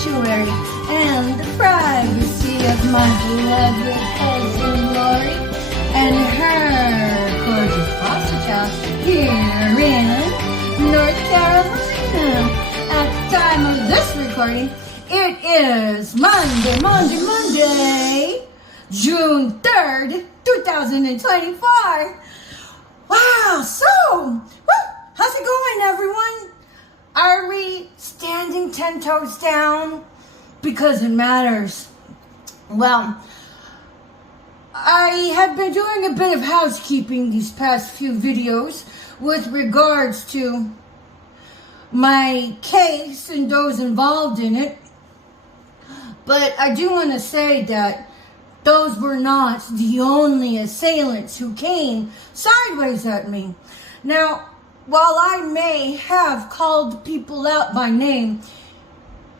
sanctuary and the privacy of my beloved cousin Lori and her gorgeous pasta house here in North Carolina. At the time of this recording, it is Monday, June 3rd, 2024. Wow, so, how's it going, everyone? Are we standing 10 toes down? Because it matters. Well, I have been doing a bit of housekeeping these past few videos with regards to my case and those involved in it. But I do want to say that those were not the only assailants who came sideways at me. Now, while I may have called people out by name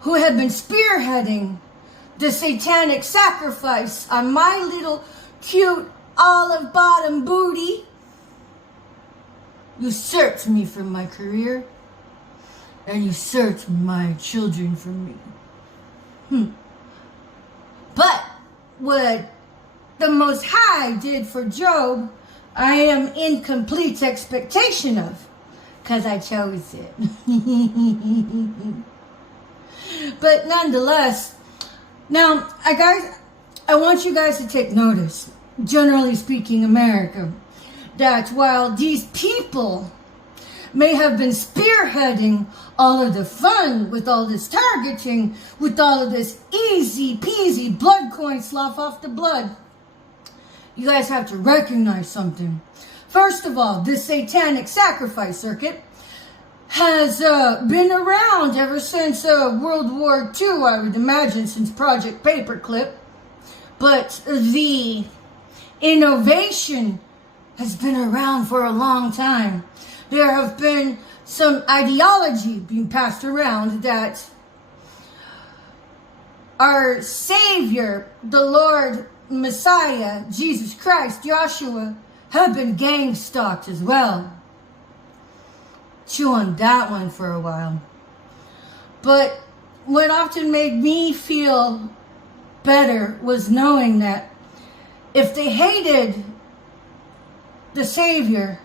who have been spearheading the satanic sacrifice on my little cute olive bottom booty, you searched me for my career and you searched my children for me. But what the Most High did for Job, I am in complete expectation of, because I chose it. But nonetheless, now, I want you guys to take notice, generally speaking, America, that while these people may have been spearheading all of the fun with all this targeting, with all of this easy peasy blood coin slough off the blood, you guys have to recognize something. First of all, this satanic sacrifice circuit has been around ever since World War II, I would imagine, since Project Paperclip. But the innovation has been around for a long time. There have been some ideology being passed around that our Savior, the Lord Messiah, Jesus Christ, Joshua, have been gang stalked as well. Chew on that one for a while. But what often made me feel better was knowing that if they hated the Savior,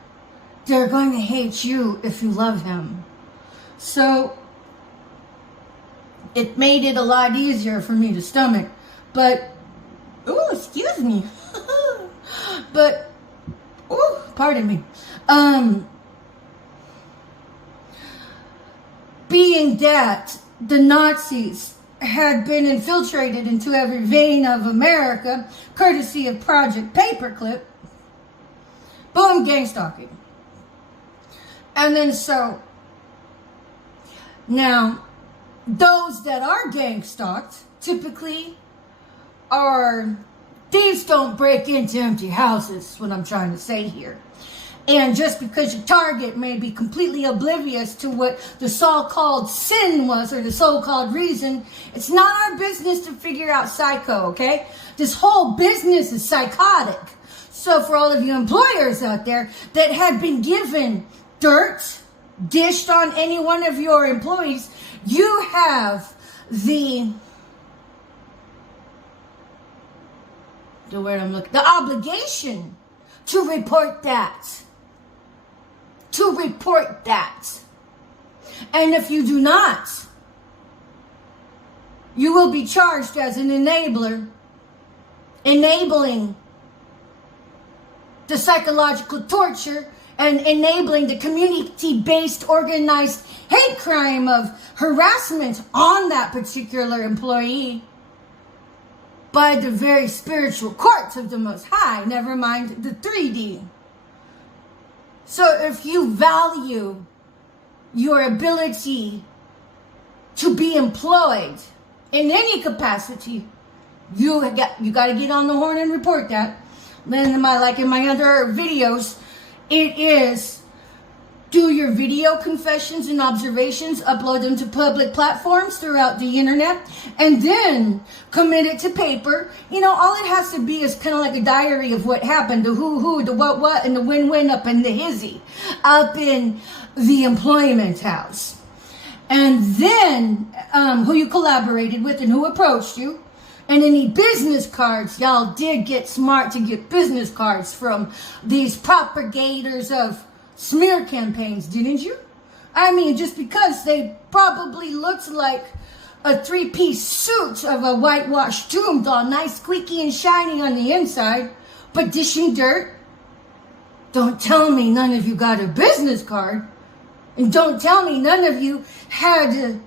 they're going to hate you if you love him. So it made it a lot easier for me to stomach. But, ooh, excuse me. But, ooh, pardon me. Being that the Nazis had been infiltrated into every vein of America, courtesy of Project Paperclip, boom, gang stalking. And then so, now, those that are gang stalked typically are, thieves don't break into empty houses, is what I'm trying to say here. And just because your target may be completely oblivious to what the so-called sin was or the so-called reason, it's not our business to figure out psycho, okay? This whole business is psychotic. So for all of you employers out there that had been given dirt dished on any one of your employees, you have the obligation to report that. And if you do not, you will be charged as an enabler, enabling the psychological torture and enabling the community-based organized hate crime of harassment on that particular employee by the very spiritual courts of the Most High, never mind the 3D. So if you value your ability to be employed in any capacity, you got to get on the horn and report that. Then in my other videos, it is do your video confessions and observations, upload them to public platforms throughout the internet, and then commit it to paper. You know, all it has to be is kind of like a diary of what happened, the who, the what, and the when up in the hizzy, up in the employment house. and then who you collaborated with and who approached you, and any business cards. Y'all did get smart to get business cards from these propagators of smear campaigns, didn't you? I mean, just because they probably looked like a three-piece suit of a whitewashed tomb, all nice, squeaky, and shiny on the inside, but dishing dirt. Don't tell me none of you got a business card. And don't tell me none of you had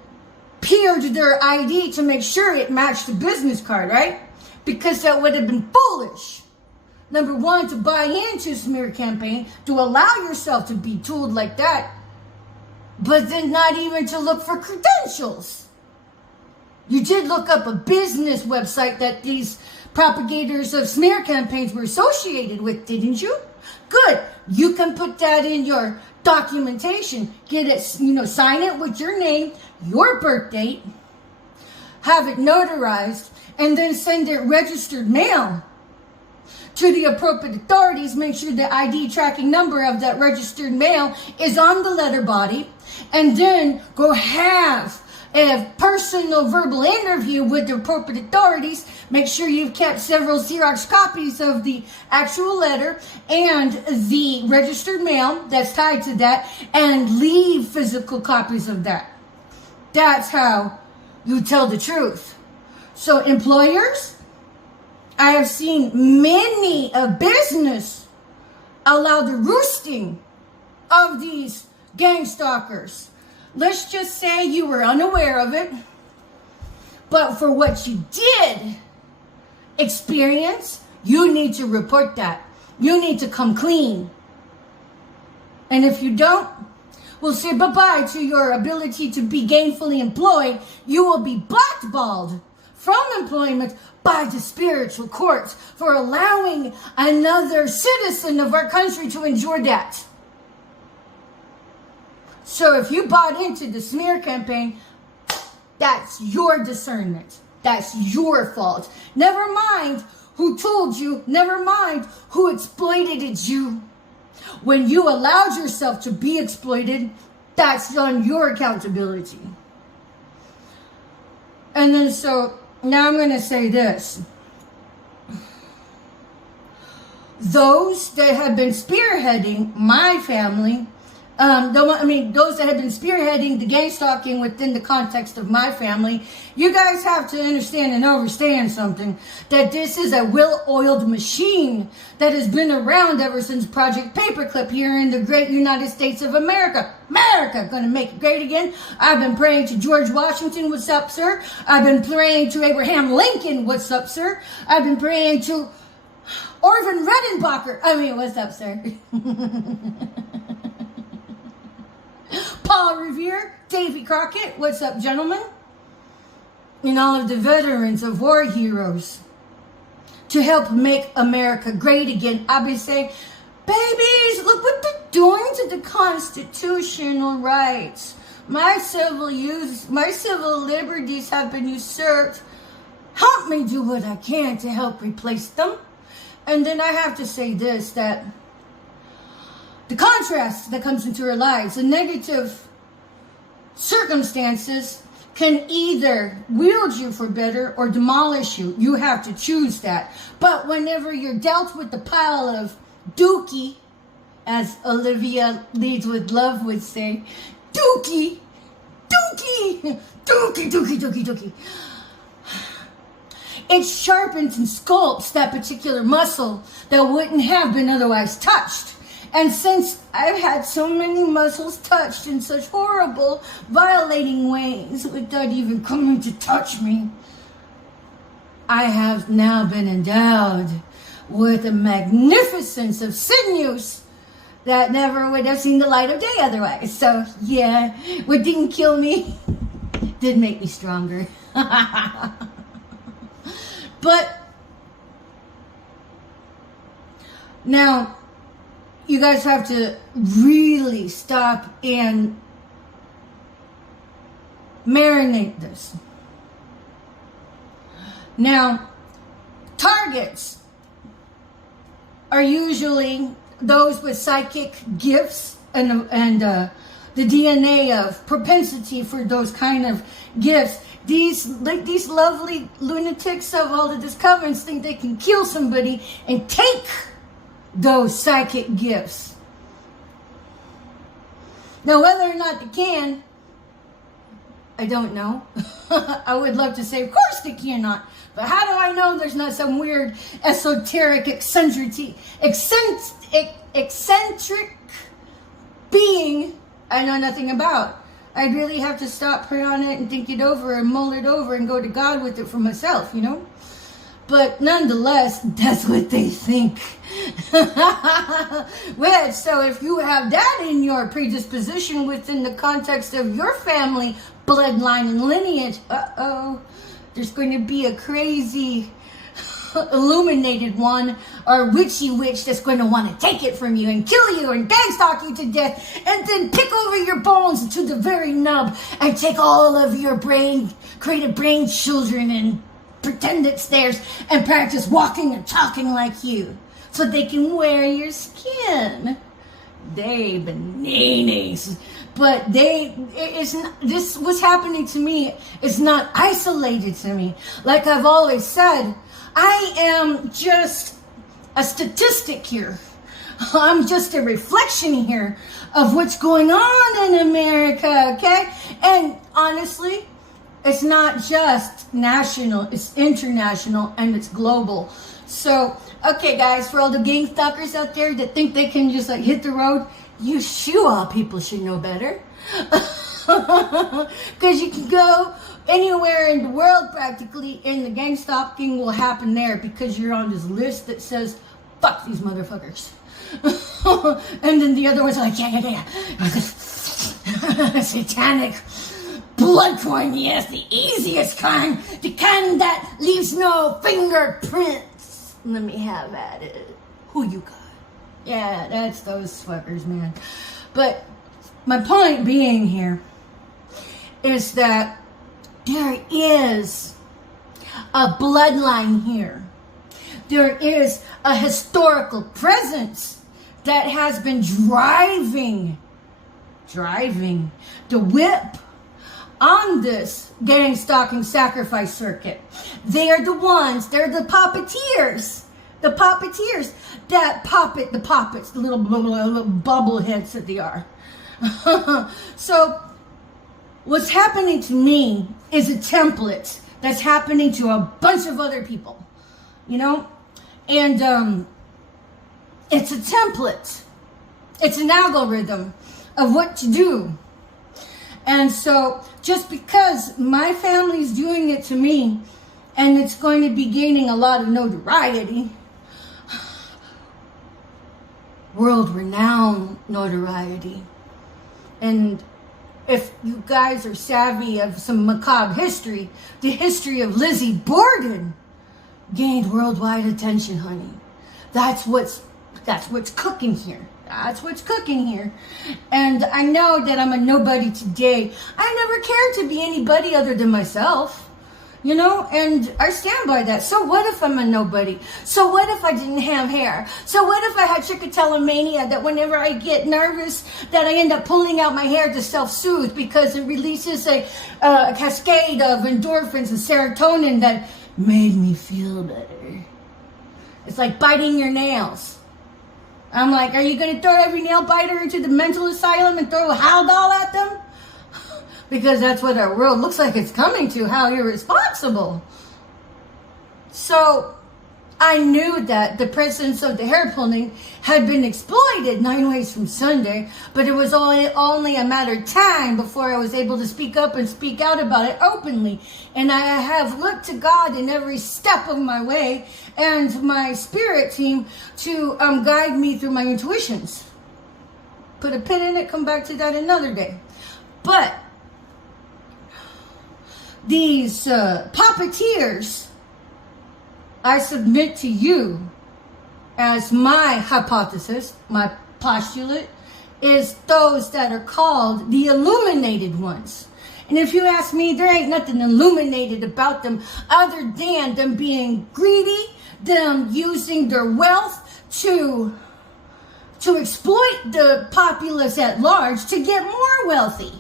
peered their ID to make sure it matched the business card, right? Because that would have been foolish. Number one, to buy into a smear campaign, to allow yourself to be tooled like that, but then not even to look for credentials. You did look up a business website that these propagators of smear campaigns were associated with, didn't you? Good. You can put that in your documentation. Get it, sign it with your name, your birth date, have it notarized, and then send it registered mail to the appropriate authorities. Make sure the ID tracking number of that registered mail is on the letter body, and then go have a personal verbal interview with the appropriate authorities. Make sure you've kept several Xerox copies of the actual letter and the registered mail that's tied to that, and leave physical copies of that. That's how you tell the truth. So employers, I have seen many a business allow the roosting of these gang stalkers. Let's just say you were unaware of it, but for what you did experience, you need to report that. You need to come clean. And if you don't, we'll say bye-bye to your ability to be gainfully employed. You will be blackballed from employment by the spiritual courts for allowing another citizen of our country to enjoy that. So if you bought into the smear campaign, that's your discernment. That's your fault. Never mind who told you. Never mind who exploited you. When you allowed yourself to be exploited, that's on your accountability. And then so now I'm going to say this. Those that have been spearheading my family, those that have been spearheading the gang stalking within the context of my family, you guys have to understand and understand something, that this is a well-oiled machine that has been around ever since Project Paperclip here in the great United States of America. America, gonna make it great again. I've been praying to George Washington, what's up, sir? I've been praying to Abraham Lincoln, what's up, sir? I've been praying to Orvin Redenbacher, what's up, sir? Paul Revere, Davy Crockett, what's up, gentlemen? And all of the veterans of war heroes to help make America great again. I've been saying, babies, look what they're doing to the constitutional rights. My civil liberties have been usurped. Help me do what I can to help replace them. And then I have to say this, that the contrast that comes into our lives, the negative circumstances, can either wield you for better or demolish you. You have to choose that. But whenever you're dealt with the pile of dookie, as Olivia Leads with Love would say, dookie, dookie, dookie, dookie, dookie, dookie, it sharpens and sculpts that particular muscle that wouldn't have been otherwise touched. And since I've had so many muscles touched in such horrible, violating ways without even coming to touch me, I have now been endowed with a magnificence of sinews that never would have seen the light of day otherwise. So, yeah, what didn't kill me did make me stronger. But, now, you guys have to really stop and marinate this. Now, targets are usually those with psychic gifts and the DNA of propensity for those kind of gifts. These lovely lunatics of all of this covenants think they can kill somebody and take those psychic gifts. Now, whether or not they can, I don't know. I would love to say, of course they cannot. But how do I know there's not some weird, esoteric, eccentric being I know nothing about? I'd really have to stop, pray on it, and think it over, and mull it over, and go to God with it for myself, you know? But nonetheless, that's what they think. Which, so if you have that in your predisposition within the context of your family, bloodline, and lineage, there's going to be a crazy illuminated one or witchy witch that's going to want to take it from you and kill you and gang stalk you to death and then pick over your bones to the very nub and take all of your creative brain children and pretend it's theirs and practice walking and talking like you so they can wear your skin. They bananas. But this was happening to me. It's not isolated to me. Like I've always said, I am just a statistic here. I'm just a reflection here of what's going on in America, okay? And honestly, it's not just national, it's international, and it's global. So, okay guys, for all the gang stalkers out there that think they can just like hit the road, you all people should know better. Because you can go anywhere in the world practically and the gang stalking will happen there because you're on this list that says, fuck these motherfuckers. And then the other ones are like, yeah. Satanic blood coin, yes, the easiest kind. The kind that leaves no fingerprints. Let me have at it. Who you got? Yeah, that's those fuckers, man. But my point being here is that there is a bloodline here. There is a historical presence that has been driving the whip on this gang stalking sacrifice circuit. They're the puppeteers. The puppeteers that puppet the puppets, the little bubble heads that they are. So what's happening to me is a template that's happening to a bunch of other people, you know? And it's a template. It's an algorithm of what to do. And so just because my family's doing it to me and it's going to be gaining a lot of notoriety, world-renowned notoriety. And if you guys are savvy of some macabre history, the history of Lizzie Borden gained worldwide attention, honey. That's what's cooking here. That's what's cooking here. And I know that I'm a nobody today. I never cared to be anybody other than myself. You know, and I stand by that. So what if I'm a nobody? So what if I didn't have hair? So what if I had trichotillomania, that whenever I get nervous, that I end up pulling out my hair to self-soothe because it releases a cascade of endorphins and serotonin that made me feel better. It's like biting your nails. I'm like, are you going to throw every nail biter into the mental asylum and throw a Haldol at them? Because that's what our world looks like it's coming to. How irresponsible. So I knew that the presence of the hair pulling had been exploited 9 ways from Sunday, but it was only a matter of time before I was able to speak up and speak out about it openly. And I have looked to God in every step of my way and my spirit team to guide me through my intuitions. Put a pin in it, come back to that another day. But these puppeteers, I submit to you as my hypothesis, my postulate, is those that are called the illuminated ones. And if you ask me, there ain't nothing illuminated about them other than them being greedy, them using their wealth to to exploit the populace at large to get more wealthy.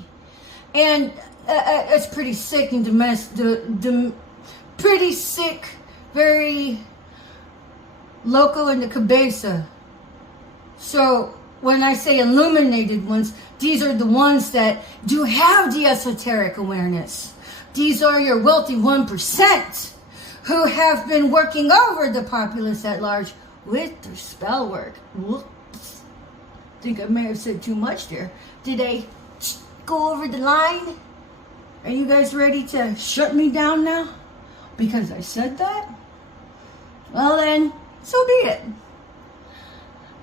And it's pretty sick and pretty sick, very loco in the cabeza. So when I say illuminated ones, these are the ones that do have the esoteric awareness. These are your wealthy 1% who have been working over the populace at large with their spell work. Whoops. I think I may have said too much there. Did I go over the line? Are you guys ready to shut me down now? Because I said that? Well then, so be it.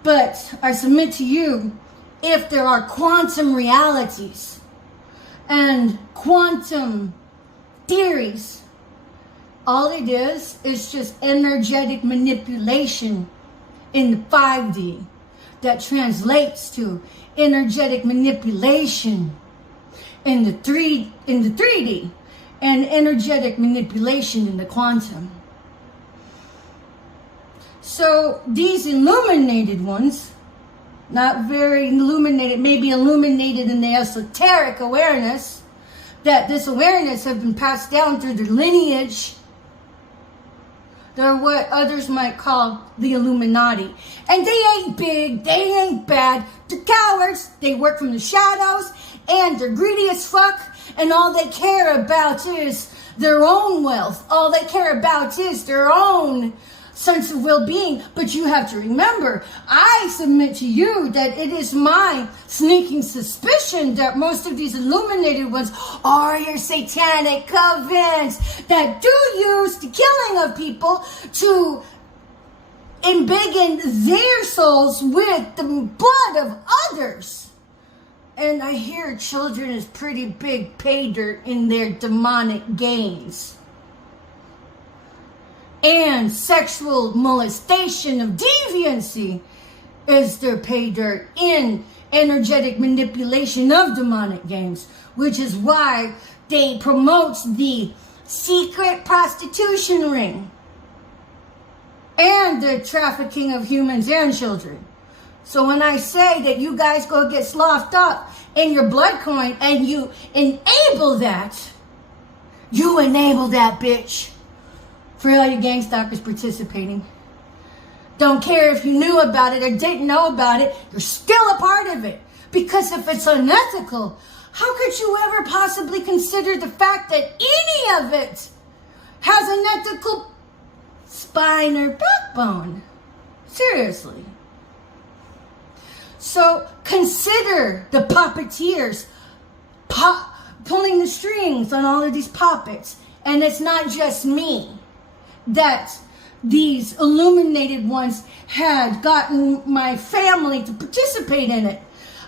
But I submit to you, if there are quantum realities and quantum theories, all it is just energetic manipulation in the 5D that translates to energetic manipulation in the 3D and energetic manipulation in the quantum. So these illuminated ones, not very illuminated, maybe illuminated in the esoteric awareness, that this awareness has been passed down through the lineage. They're what others might call the Illuminati. And they ain't big, they ain't bad, they're cowards, they work from the shadows, and they're greedy as fuck, and all they care about is their own wealth. All they care about is their own sense of well-being. But you have to remember, I submit to you that it is my sneaking suspicion that most of these illuminated ones are your satanic covens that do use the killing of people to embiggen their souls with the blood of others. And I hear children is pretty big pay dirt in their demonic gains. And sexual molestation of deviancy is their pay dirt in energetic manipulation of demonic games, which is why they promote the secret prostitution ring and the trafficking of humans and children. So when I say that you guys go get sloughed up in your blood coin and you enable that, bitch. For all you gang stalkers participating. Don't care if you knew about it or didn't know about it, you're still a part of it. Because if it's unethical, how could you ever possibly consider the fact that any of it has an ethical spine or backbone? Seriously. So consider the puppeteers pulling the strings on all of these puppets. And it's not just me that these illuminated ones had gotten my family to participate in it.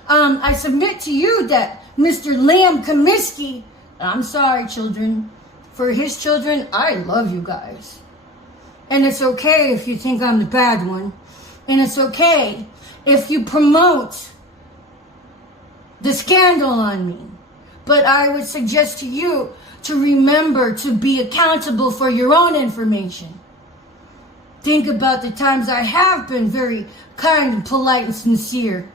I submit to you that Mr. Lamb Comiskey, I'm sorry children, for his children, I love you guys. And it's okay if you think I'm the bad one. And it's okay if you promote the scandal on me. But I would suggest to you to remember to be accountable for your own information. Think about the times I have been very kind and polite and sincere.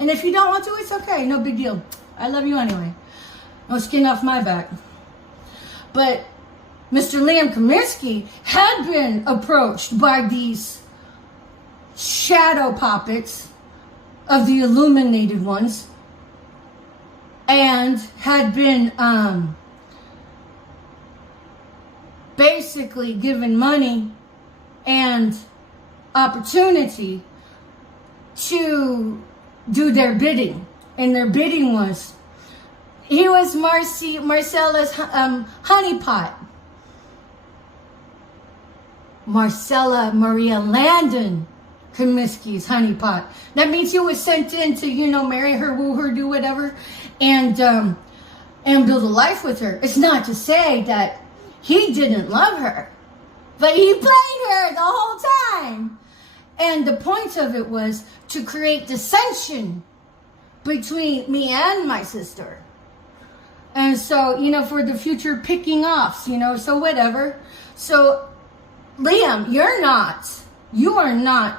And if you don't want to, it's okay. No big deal. I love you anyway. No skin off my back. But Mr. Liam Comiskey had been approached by these shadow puppets of the illuminated ones and had been basically given money and opportunity to do their bidding. And their bidding was, he was Marcella's honeypot. Marcella Maria Landon Comiskey's honeypot. That means he was sent in to, marry her, woo her, do whatever, and build a life with her. It's not to say that he didn't love her, but he played her the whole time. And the point of it was to create dissension between me and my sister. And so, for the future picking offs, so whatever. So, Liam, you are not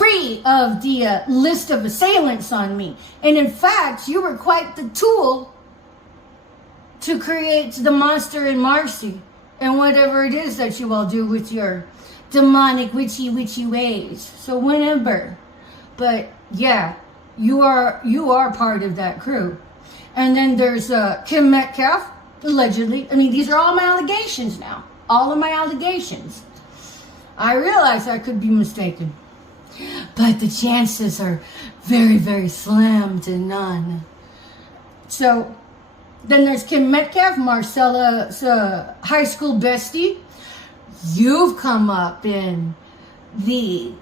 free of the list of assailants on me. And in fact, you were quite the tool to create the monster in Marcy and whatever it is that you all do with your demonic witchy ways. So whenever. But yeah, you are part of that crew. And then there's Kim Metcalf, allegedly. I mean, these are all my allegations now. All of my allegations. I realize I could be mistaken, but the chances are very, very slim to none. So then there's Kim Metcalf, Marcella's high school bestie. You've come up in the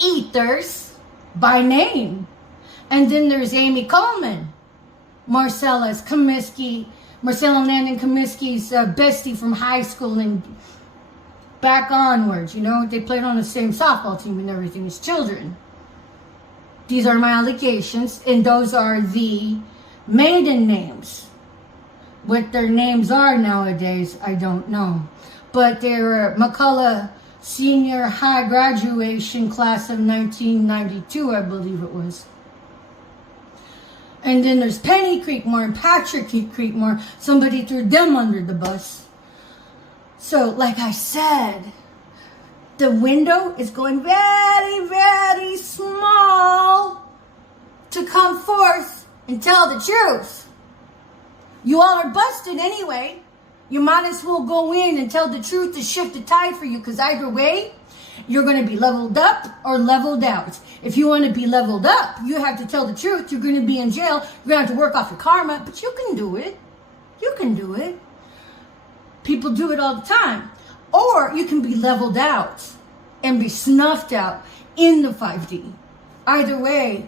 ethers by name. And then there's Amy Coleman, Marcella Landon Comiskey's bestie from high school and back onwards. You know, they played on the same softball team and everything as children. These are my allegations, and those are the maiden names. What their names are nowadays, I don't know. But they're McCullough Senior High Graduation Class of 1992, I believe it was. And then there's Penny Creekmore and Patrick Creekmore. Somebody threw them under the bus. So, like I said, the window is going very, very small to come forth and tell the truth. You all are busted anyway. You might as well go in and tell the truth to shift the tide for you, because either way, you're going to be leveled up or leveled out. If you want to be leveled up, you have to tell the truth. You're going to be in jail. You're going to have to work off your karma, but you can do it. You can do it. People do it all the time. Or you can be leveled out and be snuffed out in the 5D. Either way.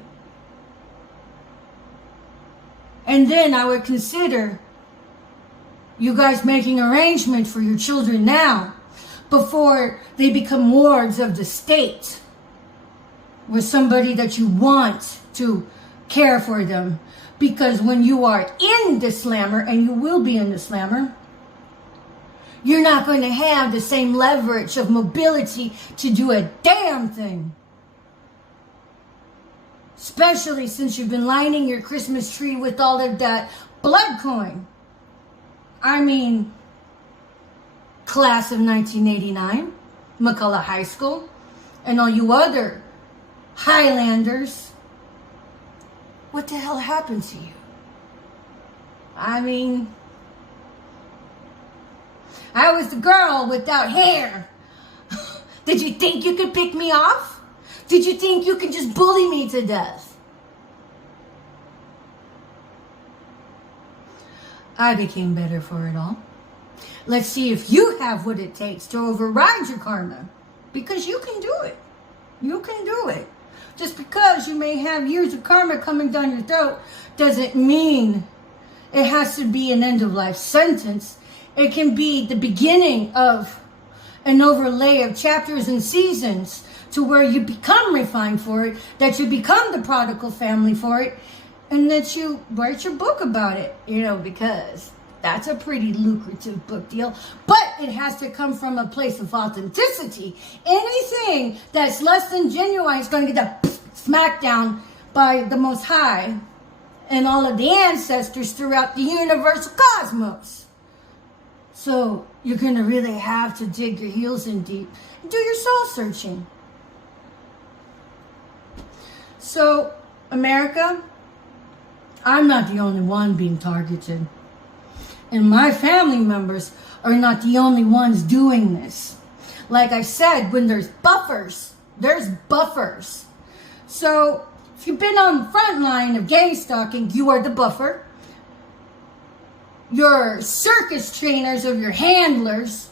And then I would consider you guys making arrangements for your children now before they become wards of the state with somebody that you want to care for them. Because when you are in the slammer, and you will be in the slammer, you're not going to have the same leverage of mobility to do a damn thing. Especially since you've been lining your Christmas tree with all of that blood coin. I mean, class of 1989, McCullough High School, and all you other Highlanders. What the hell happened to you? I mean, I was the girl without hair. Did you think you could pick me off? Did you think you could just bully me to death? I became better for it all. Let's see if you have what it takes to override your karma. Because you can do it. You can do it. Just because you may have years of karma coming down your throat doesn't mean it has to be an end-of-life sentence. It can be the beginning of an overlay of chapters and seasons to where you become refined for it, that you become the prodigal family for it, and that you write your book about it, you know, because that's a pretty lucrative book deal. But it has to come from a place of authenticity. Anything that's less than genuine is going to get the smackdown by the Most High and all of the ancestors throughout the universal cosmos. So you're going to really have to dig your heels in deep and do your soul searching. So, America, I'm not the only one being targeted. And my family members are not the only ones doing this. Like I said, when there's buffers, there's buffers. So, if you've been on the front line of gang stalking, you are the buffer. Your circus trainers or your handlers,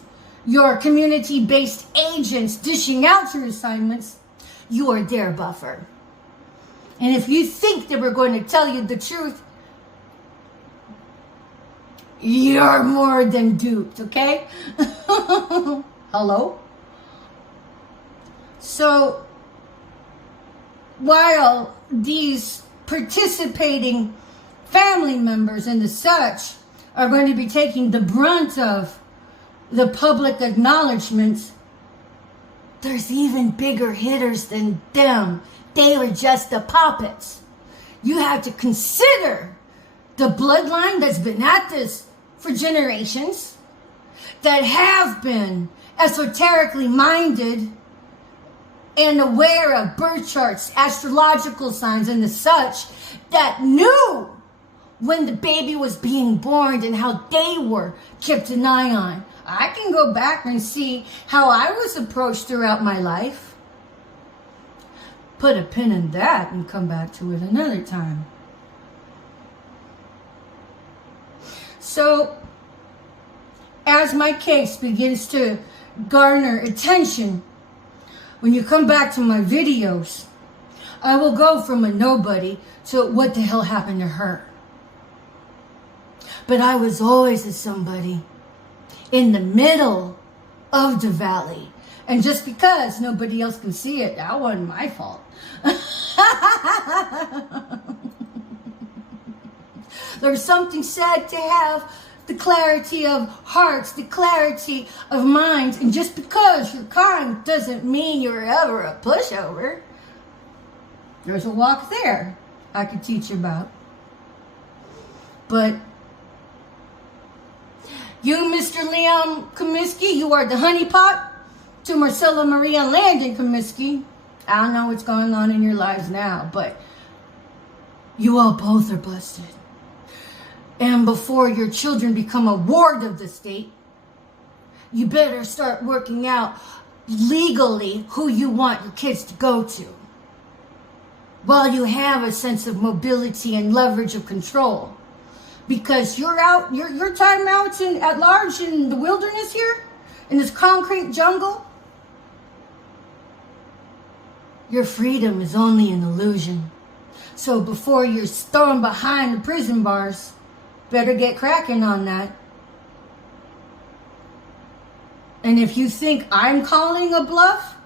your community-based agents dishing out your assignments, you are their buffer. And if you think that we're going to tell you the truth, you're more than duped, okay? Hello? So, while these participating family members and the such are going to be taking the brunt of the public acknowledgments, there's even bigger hitters than them. They were just the puppets. You have to consider the bloodline that's been at this for generations, that have been esoterically minded and aware of birth charts, astrological signs, and the such, that knew when the baby was being born and how they were kept an eye on. I can go back and see how I was approached throughout my life. Put a pin in that and come back to it another time. So, as my case begins to garner attention, when you come back to my videos, I will go from a nobody to what the hell happened to her. But I was always a somebody in the middle of the valley. And just because nobody else can see it, that wasn't my fault. There's something sad to have the clarity of hearts, the clarity of minds. And just because you're kind doesn't mean you're ever a pushover. There's a walk there I could teach you about. But you, Mr. Liam Comiskey, you are the honeypot to Marcella Maria Landon Comiskey. I don't know what's going on in your lives now, but you all both are busted. And before your children become a ward of the state, you better start working out legally who you want your kids to go to, while you have a sense of mobility and leverage of control. Because you're out, your time out at large in the wilderness here, in this concrete jungle, your freedom is only an illusion. So before you're thrown behind the prison bars, better get cracking on that. And if you think I'm calling a bluff,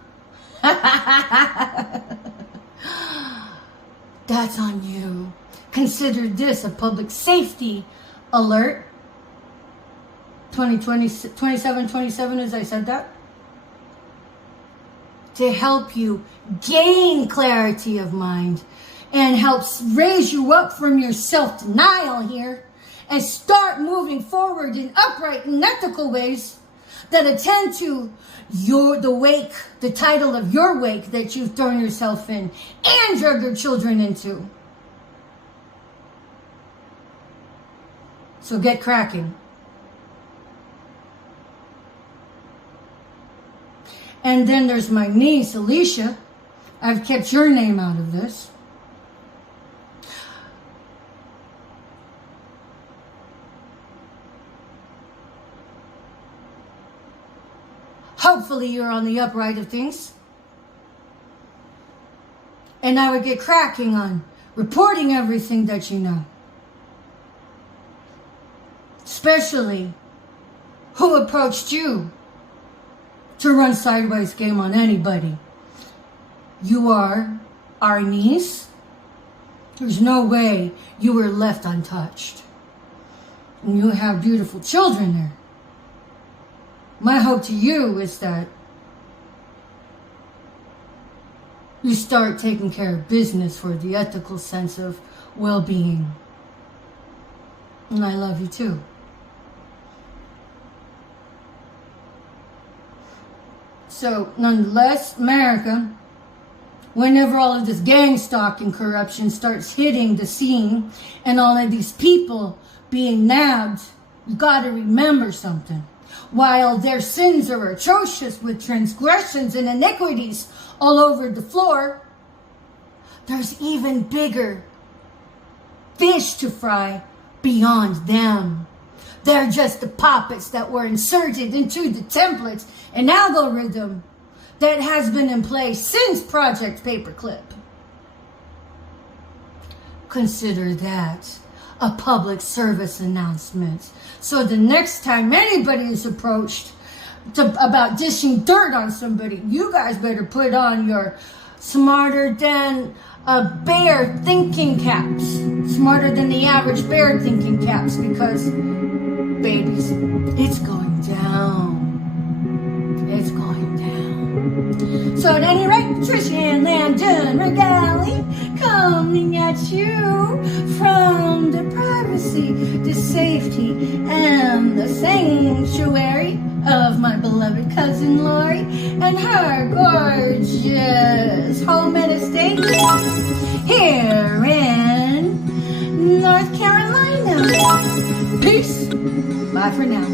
that's on you. Consider this a public safety alert. 2727, as I said that. To help you gain clarity of mind and helps raise you up from your self-denial here and start moving forward in upright and ethical ways that attend to the title of your wake that you've thrown yourself in and drug your children into. So get cracking. And then there's my niece, Alicia. I've kept your name out of this. Hopefully you're on the upright of things. And I would get cracking on reporting everything that you know. Especially who approached you to run sideways game on anybody. You are our niece. There's no way you were left untouched. And you have beautiful children there. My hope to you is that you start taking care of business for the ethical sense of well-being. And I love you too. So, nonetheless, America, whenever all of this gang stalking corruption starts hitting the scene and all of these people being nabbed, you gotta remember something. While their sins are atrocious with transgressions and iniquities all over the floor, there's even bigger fish to fry beyond them. They're just the puppets that were inserted into the templates and algorithm that has been in place since Project Paperclip. Consider that a public service announcement. So the next time anybody is approached about dishing dirt on somebody, you guys better put on your smarter than a bear thinking caps. Smarter than the average bear thinking caps, because, babies, it's going down. It's going down. So at any rate, Trish and Landon Regali coming at you from the privacy, the safety, and the sanctuary of my beloved cousin Lori and her gorgeous home and estate here in North Carolina. Peace. Bye for now.